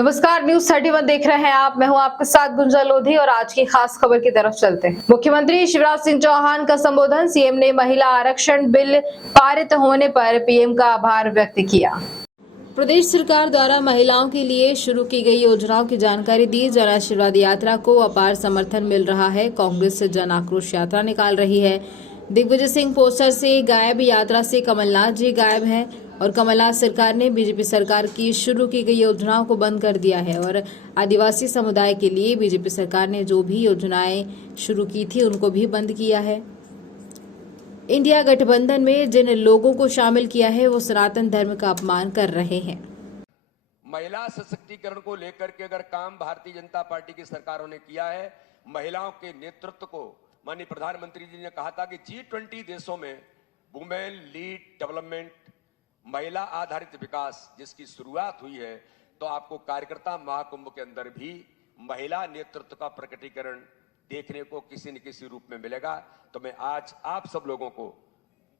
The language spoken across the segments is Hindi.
नमस्कार, न्यूज 31 देख रहे हैं आप। मैं हूं आपके साथ गुंजा लोधी और आज की खास खबर की तरफ चलते हैं। मुख्यमंत्री शिवराज सिंह चौहान का संबोधन। सीएम ने महिला आरक्षण बिल पारित होने पर पीएम का आभार व्यक्त किया। प्रदेश सरकार द्वारा महिलाओं के लिए शुरू की गई योजनाओं की जानकारी दी। जन आशीर्वाद यात्रा को अपार समर्थन मिल रहा है। कांग्रेस जन आक्रोश यात्रा निकाल रही है। दिग्विजय सिंह पोस्टर से गायब, यात्रा से कमलनाथ जी गायब हैं और कमलनाथ सरकार ने बीजेपी सरकार की शुरू की गई योजनाओं को बंद कर दिया है और आदिवासी समुदाय के लिए बीजेपी सरकार ने जो भी योजनाएं शुरू की थी उनको भी बंद किया है। इंडिया गठबंधन में जिन लोगों को शामिल किया है वो सनातन धर्म का अपमान कर रहे हैं। महिला सशक्तिकरण को लेकर के अगर काम भारतीय जनता पार्टी की सरकारों ने किया है, महिलाओं के नेतृत्व को माननीय प्रधानमंत्री जी ने कहा था कि G20 देशों में वुमेन लीड डेवलपमेंट, महिला आधारित विकास जिसकी शुरुआत हुई है, तो आपको कार्यकर्ता महाकुंभ के अंदर भी महिला नेतृत्व का प्रकटीकरण देखने को किसी न किसी रूप में मिलेगा। तो मैं आज आप सब लोगों को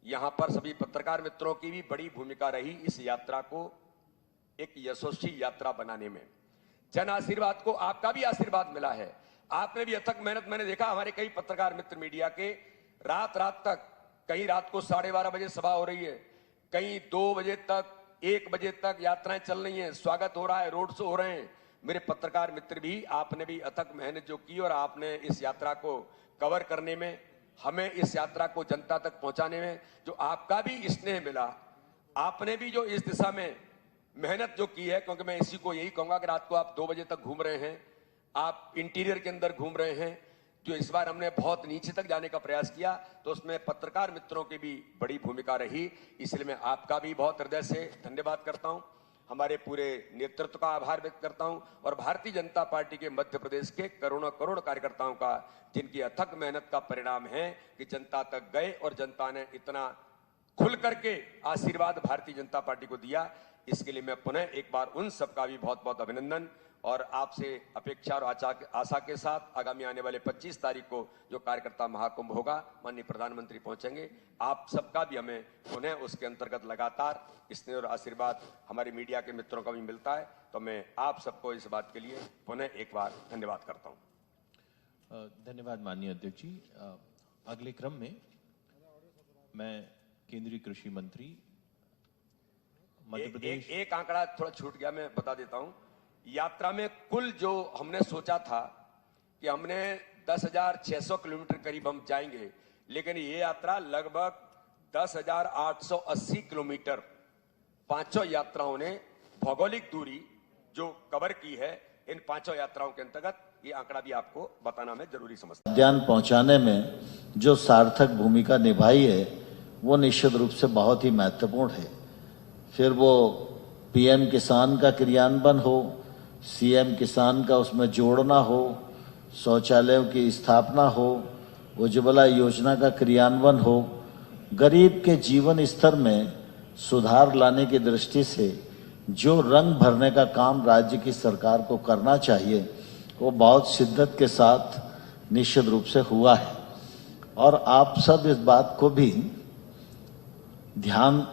यहां पर सभी पत्रकार मित्रों की भी बड़ी भूमिका रही इस यात्रा को एक यशस्वी यात्रा बनाने में। जन आशीर्वाद को आपका भी आशीर्वाद मिला है। आपने भी अथक मेहनत, मैंने देखा हमारे कई पत्रकार मित्र मीडिया के रात तक, कहीं रात को 12:30 बजे सभा हो रही है, कहीं 2 बजे तक, 1 बजे तक यात्राएं चल रही हैं, स्वागत हो रहा है, रोड शो हो रहे हैं। मेरे पत्रकार मित्र भी, आपने भी अथक मेहनत जो की और आपने इस यात्रा को कवर करने में, हमें इस यात्रा को जनता तक पहुंचाने में जो आपका भी स्नेह मिला, आपने भी जो इस दिशा में मेहनत जो की है, क्योंकि मैं इसी को यही कहूंगा कि रात को आप 2 बजे तक घूम रहे हैं, आप इंटीरियर के अंदर घूम रहे हैं, जो इस बार हमने बहुत नीचे तक जाने का प्रयास किया, तो उसमें पत्रकार मित्रों की भी बड़ी भूमिका रही। इसलिए मैं आपका भी बहुत हृदय से धन्यवाद करता हूं, हमारे पूरे नेतृत्व का आभार व्यक्त करता हूं और भारतीय जनता पार्टी के मध्य प्रदेश के करोड़ों करोड़ कार्यकर्ताओं का, जिनकी अथक मेहनत का परिणाम है कि जनता तक गए और जनता ने इतना खुल करके आशीर्वाद भारतीय जनता पार्टी को दिया। इसके लिए मैं पुनः एक बार उन सबका भी बहुत बहुत अभिनंदन और आपसे अपेक्षा और आशा के साथ आगामी आने वाले 25 तारीख को जो कार्यकर्ता महाकुंभ होगा, माननीय प्रधानमंत्री पहुंचेंगे, आप सबका भी हमें पुनः उसके अंतर्गत लगातार स्नेह और आशीर्वाद हमारे मीडिया के मित्रों का भी मिलता है। तो मैं आप सबको इस बात के लिए पुनः एक बार धन्यवाद करता हूं। धन्यवाद माननीय अध्यक्ष जी। अगले क्रम में मैं केंद्रीय कृषि मंत्री मध्य प्रदेश एक आंकड़ा थोड़ा छूट गया, मैं बता देता हूं। यात्रा में कुल जो हमने सोचा था कि हमने 10,600 किलोमीटर करीब हम जाएंगे, लेकिन ये यात्रा लगभग 10,880 किलोमीटर 5 यात्राओं ने भौगोलिक दूरी जो कवर की है, इन 5 यात्राओं के अंतर्गत ये आंकड़ा भी आपको बताना मैं जरूरी समझता हूं। ज्ञान पहुंचाने में जो सार्थक भूमिका निभाई है वो निश्चित रूप से बहुत ही महत्वपूर्ण है। फिर वो पीएम किसान का क्रियान्वयन हो, सीएम किसान का उसमें जोड़ना हो, शौचालयों की स्थापना हो, उज्ज्वला योजना का क्रियान्वयन हो, गरीब के जीवन स्तर में सुधार लाने की दृष्टि से जो रंग भरने का काम राज्य की सरकार को करना चाहिए वो बहुत शिद्दत के साथ निश्चित रूप से हुआ है। और आप सब इस बात को भी ध्यान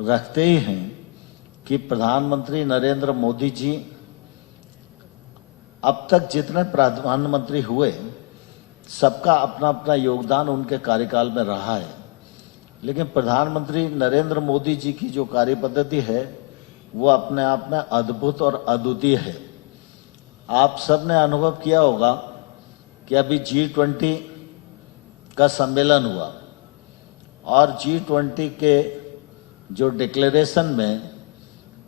रखते ही हैं कि प्रधानमंत्री नरेंद्र मोदी जी अब तक जितने प्रधानमंत्री हुए सबका अपना अपना योगदान उनके कार्यकाल में रहा है, लेकिन प्रधानमंत्री नरेंद्र मोदी जी की जो कार्य पद्धति है वो अपने आप में अद्भुत और अद्वितीय है। आप सब ने अनुभव किया होगा कि अभी G20 का सम्मेलन हुआ और G20 के जो डिक्लेरेशन में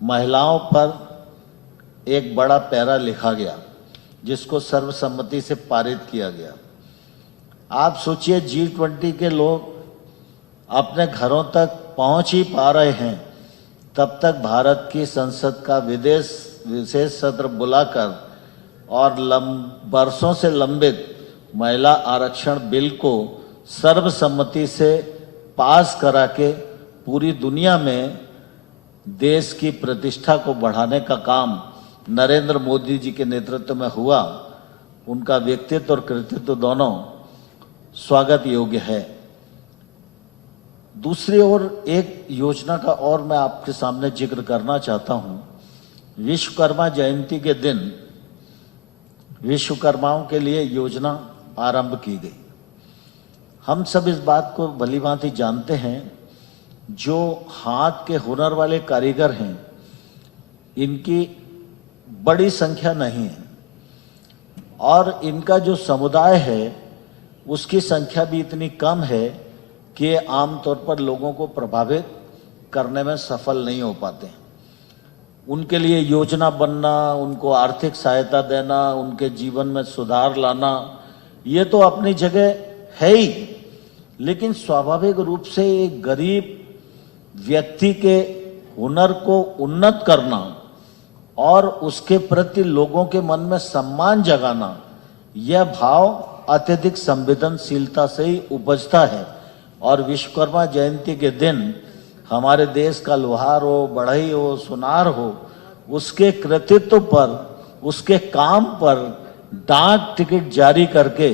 महिलाओं पर एक बड़ा पैरा लिखा गया जिसको सर्वसम्मति से पारित किया गया। आप सोचिए G20 के लोग अपने घरों तक पहुंच ही पा रहे हैं, तब तक भारत की संसद का विशेष सत्र बुलाकर और वर्षों से लंबित महिला आरक्षण बिल को सर्वसम्मति से पास करा के पूरी दुनिया में देश की प्रतिष्ठा को बढ़ाने का काम नरेंद्र मोदी जी के नेतृत्व में हुआ। उनका व्यक्तित्व और कृतित्व दोनों स्वागत योग्य है। दूसरी ओर एक योजना का और मैं आपके सामने जिक्र करना चाहता हूं विश्वकर्मा जयंती के दिन विश्वकर्माओं के लिए योजना आरंभ की गई। हम सब इस बात को भलीभांति जानते हैं, जो हाथ के हुनर वाले कारीगर हैं, इनकी बड़ी संख्या नहीं है और इनका जो समुदाय है उसकी संख्या भी इतनी कम है कि ये आमतौर पर लोगों को प्रभावित करने में सफल नहीं हो पाते। उनके लिए योजना बनना, उनको आर्थिक सहायता देना, उनके जीवन में सुधार लाना, ये तो अपनी जगह है ही, लेकिन स्वाभाविक रूप से एक गरीब व्यक्ति के हुनर को उन्नत करना और उसके प्रति लोगों के मन में सम्मान जगाना, यह भाव अत्यधिक संवेदनशीलता से ही उपजता है। और विश्वकर्मा जयंती के दिन हमारे देश का लोहार हो, बढ़ई हो, सुनार हो, उसके कृतित्व पर, उसके काम पर डाक टिकट जारी करके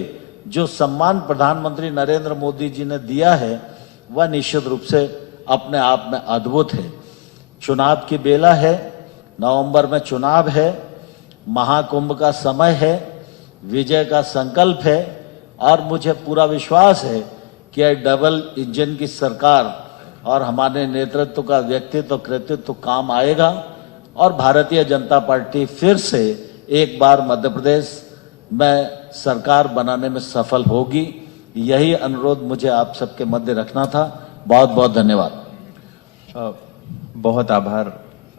जो सम्मान प्रधानमंत्री नरेंद्र मोदी जी ने दिया है, वह निश्चित रूप से अपने आप में अद्भुत है। चुनाव की बेला है, नवंबर में चुनाव है, महाकुंभ का समय है, विजय का संकल्प है और मुझे पूरा विश्वास है कि यह डबल इंजन की सरकार और हमारे नेतृत्व का व्यक्तित्व कृतित्व काम आएगा और भारतीय जनता पार्टी फिर से एक बार मध्य प्रदेश में सरकार बनाने में सफल होगी। यही अनुरोध मुझे आप सबके मध्य रखना था। बहुत बहुत धन्यवाद। बहुत आभार